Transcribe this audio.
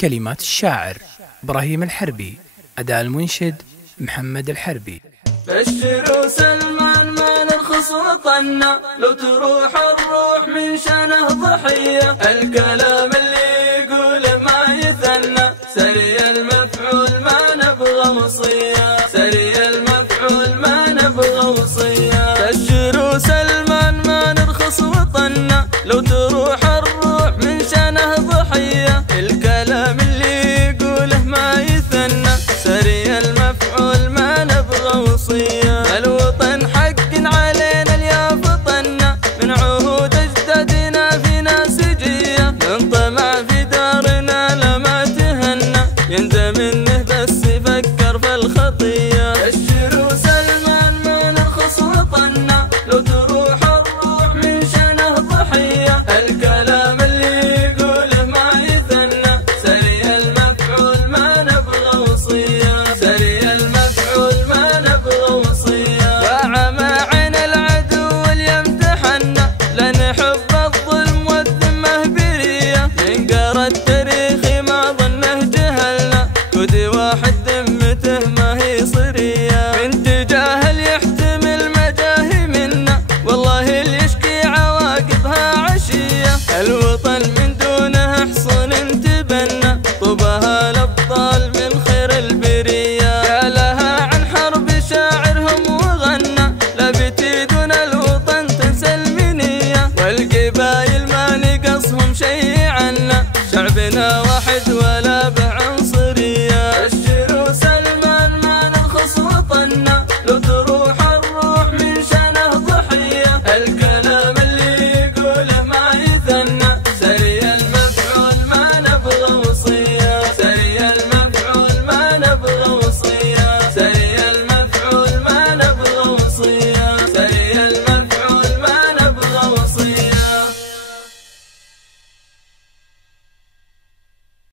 كلمات الشاعر إبراهيم الحربي، أداء المنشد محمد الحربي. بشروا سلمان ما نرخص وطنا، لو تروح الروح من شانه ضحية. الكلام اللي يقوله ما يثنى، سري المفعول ما نبغى وصية، سري المفعول ما نبغى وصية. بشروا سلمان ما نرخص وطنا، لو تروح الروح من شانه ضحية. الكلام اللي يقوله ما يثنى، سري المفعول ما نبغى وصية. الوطن حق علينا اليافطنا، من عهود اجدادنا في ناسجية. من طمع في دارنا لما تهنى، يندم منه بس يفكر في الخطية. بشروا سلمان ما نرخص وطنا، لو تروح الروح من شانه ضحية. الكلام اللي يقوله ما يثنى، سري المفعول ما نبغى وصية، سري المفعول ما نبغى وصية. وعمى عين العدو ليمتحنا، لن حب الظلم والذمة برية. من قرا التاريخ ما ظنه جهلنا، ودي واحد ذمته ما هي صرية. من تجاهل يحتمل مجاهي منا، والله اللي يشكي عواقبها عشية. الوطن من دونه حصن تبنى، طوبها الأبطال من خير البرية. قالها عن حرب شاعرهم وغنى، لا بتيدون الوطن تنسى المنية. والقبايل ما نقصهم شي عنا، شعبنا واحد